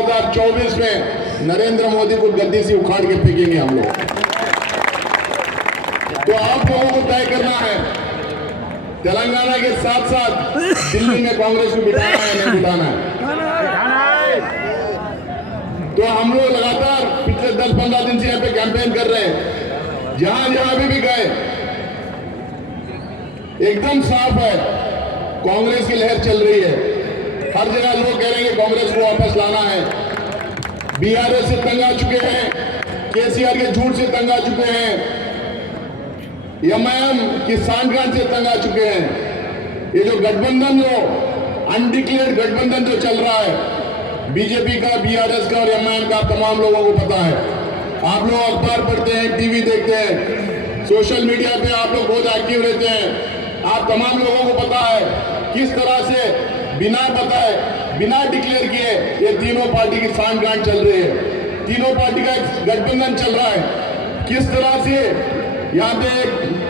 2024 में नरेंद्र मोदी को गद्दी से उखाड़ के फेंकेंगे हम लोग। तो आप लोगों को तय करना है तेलंगाना के साथ साथ दिल्ली में कांग्रेस को बिठाना है नहीं बिठाना है। तो हम लोग लगातार पिछले 10-15 दिन से यहाँ पे कैंपेन कर रहे हैं। जहां जहां भी गए एकदम साफ है, कांग्रेस की लहर चल रही है। हर जगह लोग कह रहे हैं कांग्रेस को वापस लाना है। बीआरएस से तंग आ चुके हैं, केसीआर के झूठ से तंग आ चुके हैं, एमआईएम की सांठगांठ से तंग आ चुके हैं। ये जो गठबंधन, जो अनडिक्लेयर्ड गठबंधन जो चल रहा है बीजेपी का, बीआरएस का और एमआईएम का, तमाम लोगों को पता है। आप लोग अखबार पढ़ते हैं, टीवी देखते हैं, सोशल मीडिया पे आप लोग बहुत एक्टिव रहते हैं। आप तमाम लोगों को पता है किस तरह से बिना बताए, बिना डिक्लेयर किए ये तीनों पार्टी की सांठगांठ चल रही है। तीनों पार्टी का एक गठबंधन चल रहा है। किस तरह से यहाँ पे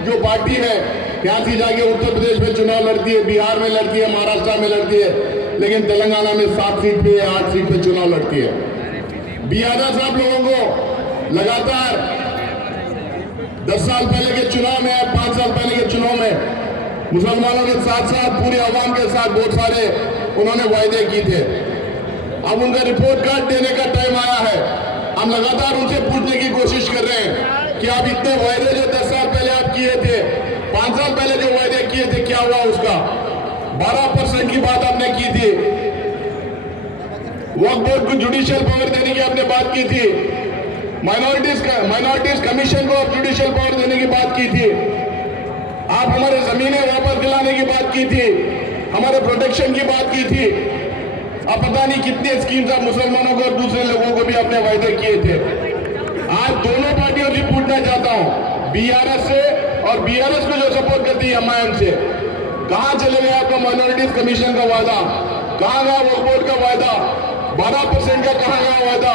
जो पार्टी है यहाँ से जाके उत्तर प्रदेश में चुनाव लड़ती है, बिहार में लड़ती है, महाराष्ट्र में लड़ती है, लेकिन तेलंगाना में 7 सीट पे 8 सीट पे चुनाव लड़ती है। बीआरएस आप लोगों को लगातार 10 साल पहले के चुनाव में, 5 साल पहले के चुनाव में मुसलमानों के साथ साथ पूरी आवाम के साथ बहुत सारे उन्होंने वायदे किए थे। अब उनका रिपोर्ट कार्ड देने का टाइम आया है। हम लगातार उनसे पूछने की कोशिश कर रहे हैं कि आप इतने वायदे जो 10 साल पहले आप किए थे, 5 साल पहले जो वायदे किए थे, क्या हुआ उसका? 12% की बात आपने की थी। वक्फ बोर्ड को जुडिशियल पावर देने की आपने बात की थी। माइनॉरिटीज कमीशन को आप जुडिशियल पावर देने की बात की थी। आप हमारे जमीनें वापस दिलाने की बात की थी, हमारे प्रोटेक्शन की बात की थी। अब पता नहीं कितने स्कीम्स आप मुसलमानों को और दूसरे लोगों को भी आपने वायदे किए थे। आज दोनों पार्टियों से पूछना चाहता हूं, बीआरएस से और बीआरएस को जो सपोर्ट करती है एमआईएम से, कहां चले गए आपका माइनॉरिटीज कमीशन का वादा? कहां गया वक्फ बोर्ड का वादा? 12% का कहां गया वादा?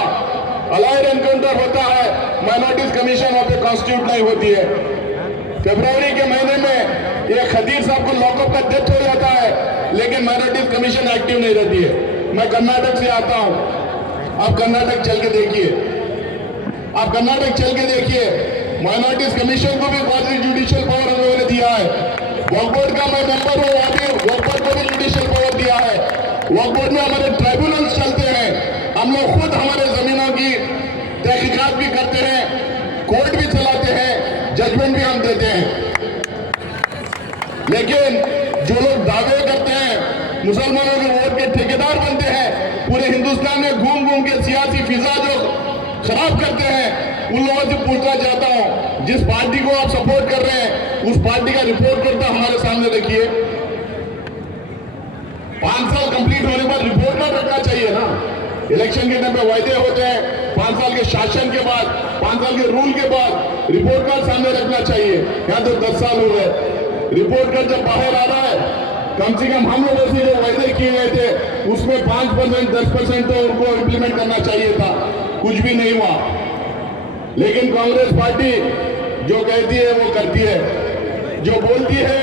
अलाइड एनकाउंटर होता है, माइनॉरिटीज कमीशन वहां पे कॉन्स्टिट्यूट नहीं होती है। फरवरी के महीने में ये खदीर साहब को लॉकअप का डेथ हो जाता है, लेकिन माइनॉरिटीज कमीशन एक्टिव नहीं रहती है। मैं कर्नाटक से आता हूं, आप कर्नाटक चल के देखिए, आप कर्नाटक चल के देखिए, माइनॉरिटीज कमीशन को भी क्वासी जुडिशियल पावर हम लोगों ने दिया है। वक्फ बोर्ड का मैं मेंबर हूं, वहां भी वक्फ बोर्ड को भी जुडिशियल पावर दिया है। वक्फ बोर्ड में हमारे ट्राइब्यूनल्स चलते हैं, हम लोग खुद हमारे जमीनों की तहकीकात भी करते हैं, कोर्ट भी चलाते हैं, जजमेंट भी हम देते हैं। लेकिन जो लोग दावे करते हैं मुसलमानों के वोट के ठेकेदार बनते हैं, पूरे हिंदुस्तान में घूम घूम के सियासी फिजा जो खराब करते हैं, उन लोगों से पूछना चाहता हूं, जिस पार्टी को आप सपोर्ट कर रहे हैं उस पार्टी का रिपोर्ट करता हमारे सामने रखिए। 5 साल कंप्लीट होने पर रिपोर्ट कार्ड रखना चाहिए ना। इलेक्शन के टाइम पे वायदे होते हैं, 5 साल के शासन के बाद, 5 साल के रूल के बाद रिपोर्ट कार्ड सामने रखना चाहिए। यहाँ तो 10 साल हो गए, रिपोर्ट कार्ड जब बाहर आ रहा है, कम से कम हम लोगों से जो वायदे किए गए थे उसमें 5%, 10% तो उनको इम्प्लीमेंट करना चाहिए था। कुछ भी नहीं हुआ। लेकिन कांग्रेस पार्टी जो कहती है वो करती है, जो बोलती है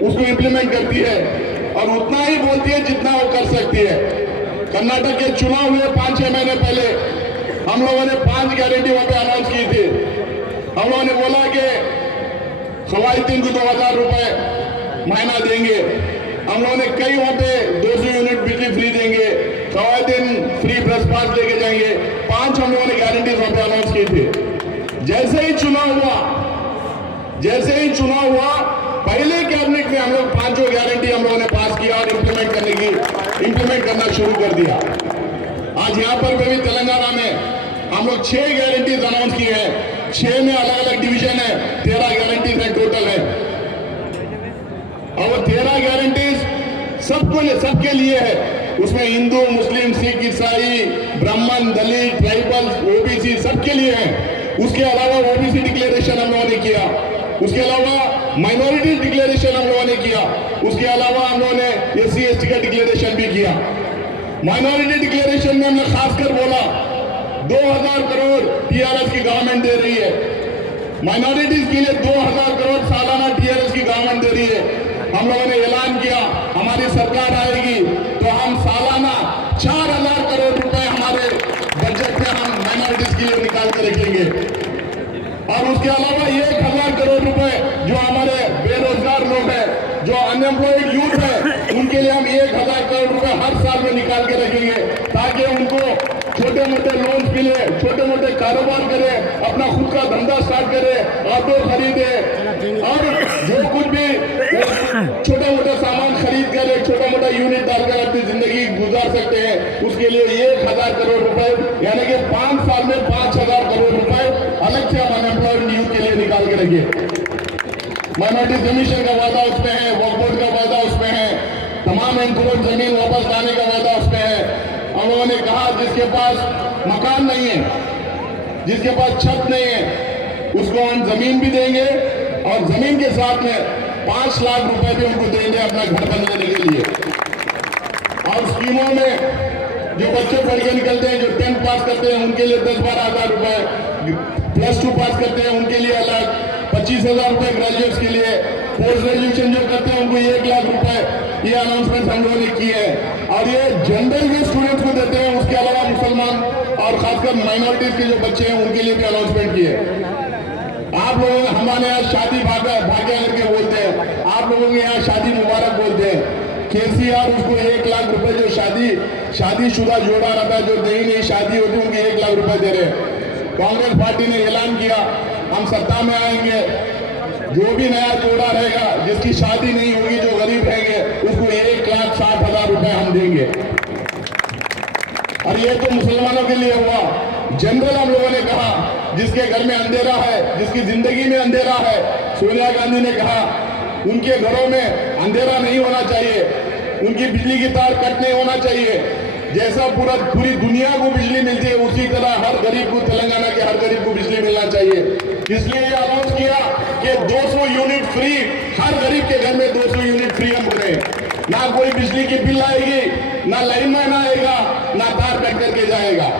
उसको इम्प्लीमेंट करती है, और उतना ही बोलती है जितना वो कर सकती है। कर्नाटक के चुनाव हुए 5-6 महीने पहले, हम लोगों ने 5 गारंटी वहां पे अनाउंस की थी। हम लोगों ने बोला कि खवातीन को 2000 रुपए महीना देंगे। हम लोगों ने कई वहां पे 200 यूनिट बिजली फ्री देंगे, खवातीन फ्री बस पास लेके जाएंगे। 5 हम लोगों ने गारंटी वहां पे अनाउंस की थी। जैसे ही चुनाव हुआ पहले कैबिनेट में हम लोग 5 गारंटी हम लोगों ने पास किया और इम्प्लीमेंट करना शुरू कर दिया। आज यहाँ पर भी तेलंगाना में हम लोग 6 गारंटीज अनाउंस किए हैं। 6 में अलग अलग डिवीजन है, 13 गारंटीज है टोटल है। और 13 गारंटीज सबके लिए है। उसमें हिंदू, मुस्लिम, सिख, ईसाई, ब्राह्मण, दलित, ट्राइबल, ओबीसी सबके लिए है। उसके अलावा ओबीसी डिक्लेरेशन हम लोगों ने किया, उसके अलावा माइनॉरिटी डिक्लेरेशन हम लोगों ने किया, उसके अलावा हम लोगों ने एससी एसटी का डिक्लेरेशन भी किया। माइनॉरिटी डिक्लेरेशन में हमने खासकर बोला 2000 करोड़ टीआरएस की गवर्नमेंट दे रही है। माइनॉरिटीज के लिए 2000 करोड़ सालाना टीआरएस की गवर्नमेंट दे रही है। हम लोगों ने ऐलान किया हमारी सरकार आएगी तो हम सालाना 4000 करोड़ रुपए हम 1000 करोड़ रुपए हर साल में निकाल के रखेंगे ताकि उनको छोटे मोटे लोन मिले, छोटे मोटे कारोबार करे, अपना खुद का धंधा स्टार्ट करे, ऑटो खरीदे और जो कुछ भी छोटा मोटा सामान खरीद कर छोटा मोटा यूनिट डालकर अपनी जिंदगी गुजार सकते हैं। उसके लिए 1000 करोड़ रुपए यानी कि 5 साल में 5000 करोड़ रुपए अलग से हम अनएम्प्लॉयड यूथ के लिए निकाल के रखिए। माइनॉरिटी कमीशन का वादा उसमें है, वक्फ बोर्ड का वादा उसमें है, तमाम एनक्रोच जमीन वापस लाने का वादा उसमें है। हम लोगों ने कहा जिसके पास मकान नहीं है, जिसके पास छत नहीं है, उसको हम जमीन भी देंगे और जमीन के साथ में 5 लाख रुपए भी उनको देंगे अपना घर बनने के लिए। और स्कीमों में जो बच्चे पढ़ के निकलते हैं, जो 10th पास करते हैं उनके लिए 10-12 हजार रुपए, +2 पास करते हैं उनके लिए अलग 25,000 रुपए, ग्रेजुएट्स के लिए, पोस्ट ग्रेजुएशन जो करते हैं उनको 1 लाख रुपए, ये अनाउंसमेंट हम लोगों ने की है। और ये जनरल के स्टूडेंट्स को देते हैं, उसके अलावा मुसलमान और खासकर माइनॉरिटीज के जो बच्चे हैं उनके लिए भी अनाउंसमेंट की है। आप लोग हमारे यहाँ शादी भाग्य करके बोलते हैं, आप लोगों के यहाँ शादी मुबारक बोलते हैं। केसीआर उसको 1 लाख रुपए जो शादीशुदा जोड़ा रहता है, जो नई शादी होती है, उनके 1 लाख रुपए दे रहे हैं। कांग्रेस पार्टी ने ऐलान किया हम सत्ता में आएंगे, जो भी नया जोड़ा रहेगा, जिसकी शादी नहीं होगी, जो गरीब रहेंगे, उसको 1,60,000 रुपए हम देंगे। और ये तो मुसलमानों के लिए हुआ। जनरल हम लोगों ने कहा जिसके घर में अंधेरा है, जिसकी जिंदगी में अंधेरा है, सोनिया गांधी ने कहा उनके घरों में अंधेरा नहीं होना चाहिए, उनकी बिजली की तार कट नहीं होना चाहिए। जैसा पूरी दुनिया को बिजली मिलती है उसी तरह हर गरीब को, तेलंगाना के हर गरीब को बिजली मिलना चाहिए। इसलिए ये अनाउंस किया कि 200 यूनिट फ्री, हर गरीब के घर में 200 यूनिट फ्री हम करें। ना कोई बिजली की बिल आएगी, ना लाइनमैन आएगा, ना तार कट करके जाएगा।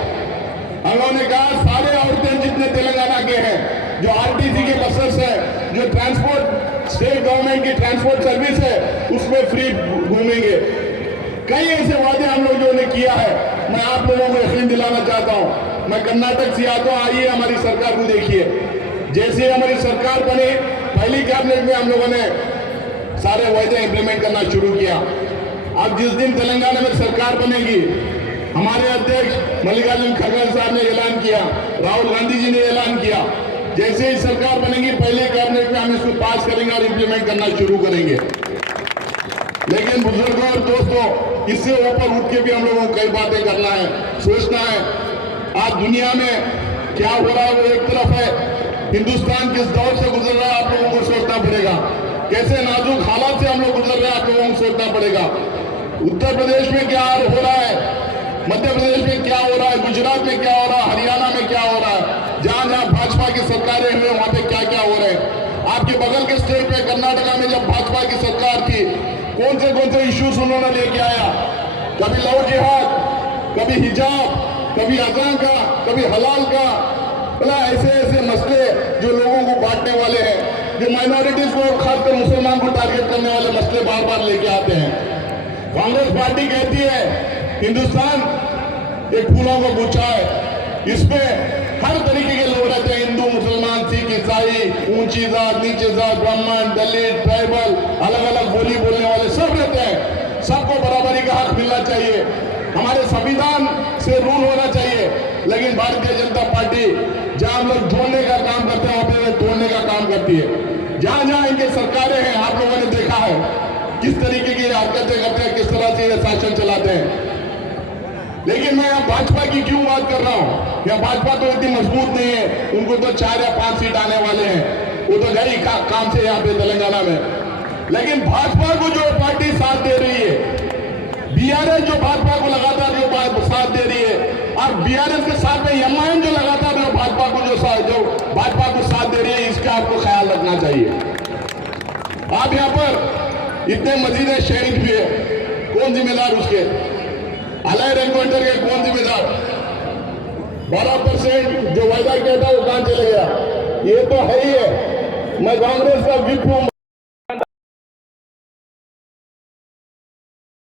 हम लोगों ने कहा सारे औरतें जितने तेलंगाना के हैं, जो आरटीसी के बसेस है, जो ट्रांसपोर्ट स्टेट गवर्नमेंट की ट्रांसपोर्ट सर्विस है, उसमें फ्री घूमेंगे। कई ऐसे वादे हम लोगों ने किया है। मैं आप लोगों को यकीन दिलाना चाहता हूं, मैं कर्नाटक से आता हूं, आइए हमारी सरकार को देखिए। जैसे हमारी सरकार बनी, पहली कैबिनेट में हम लोगों ने सारे वादे इंप्लीमेंट करना शुरू किया। अब जिस दिन तेलंगाना में सरकार बनेगी, हमारे अध्यक्ष मल्लिकार्जुन खड़गे साहब ने ऐलान किया, राहुल गांधी जी ने ऐलान किया, जैसे ही सरकार बनेगी पहले कैबिनेट में हम इसको पास करेंगे और इंप्लीमेंट करना शुरू करेंगे। लेकिन बुजुर्गों और दोस्तों, इससे ऊपर उठ के भी हम लोगों को कई बातें करना है, सोचना है। आज दुनिया में क्या हो रहा है वो एक तरफ है, हिंदुस्तान किस दौर से गुजर रहा है आप लोगों को सोचना पड़ेगा। कैसे नाजुक हालात से हम लोग गुजर रहे हैं आप लोगों को सोचना पड़ेगा। उत्तर प्रदेश में क्या हो रहा है, मध्य प्रदेश में क्या हो रहा है, गुजरात में क्या हो रहा है, हरियाणा में क्या हो रहा है, जहां जहां भाजपा की सरकारें हुई वहां पे क्या क्या हो रहे हैं। आपके बगल के स्टेट में कर्नाटका में जब भाजपा की सरकार थी, कौन से इश्यूज उन्होंने लेके आया, कभी लव जिहाद, कभी हिजाब, कभी अजान का, कभी हलाल का, बोला ऐसे मसले जो लोगों को बांटने वाले हैं, जो माइनॉरिटीज को खासकर मुसलमान को टारगेट करने वाले मसले बार बार लेके आते हैं। कांग्रेस पार्टी कहती है हिंदुस्तान एक फूलों का गुच्छा है, इसमें हर तरीके के लोग रहते हैं, हिंदू, मुसलमान, सिख, ईसाई, ऊंची जात, नीचे जात, ब्राह्मण, दलित, ट्राइबल, अलग अलग बोली बोलने वाले सब रहते हैं। सबको बराबरी का हक मिलना चाहिए, हमारे संविधान से रूल होना चाहिए। लेकिन भारतीय जनता पार्टी जहां हम लोग जोड़ने का काम करते हैं वहां पर तोड़ने का काम करती है। जहां जहां इनके सरकारें हैं आप लोगों ने देखा है किस तरीके की हरकतें करते हैं, किस तरह से ये शासन चलाते हैं। लेकिन मैं यहाँ भाजपा की क्यों बात कर रहा हूँ, यहाँ भाजपा तो इतनी मजबूत नहीं है, उनको तो 4 या 5 सीट आने वाले हैं, वो तो गई काम से यहाँ पे तेलंगाना में। लेकिन भाजपा को जो पार्टी साथ दे रही है, बीआरएस जो भाजपा को लगातार जो साथ दे रही है, और बीआरएस के साथ में एमआईएम जो लगातार जो भाजपा को साथ दे रही है, इसका आपको ख्याल रखना चाहिए। आप यहाँ पर इतने मस्जिदें शहीद हुए, कौन जिम्मेदार उसके? अलायर एनकाउंटर के कौन जिम्मेदार? 12% जो वायदा किया था वो कहां चले गया? ये तो है ही है। मैं कांग्रेस का विप हूं।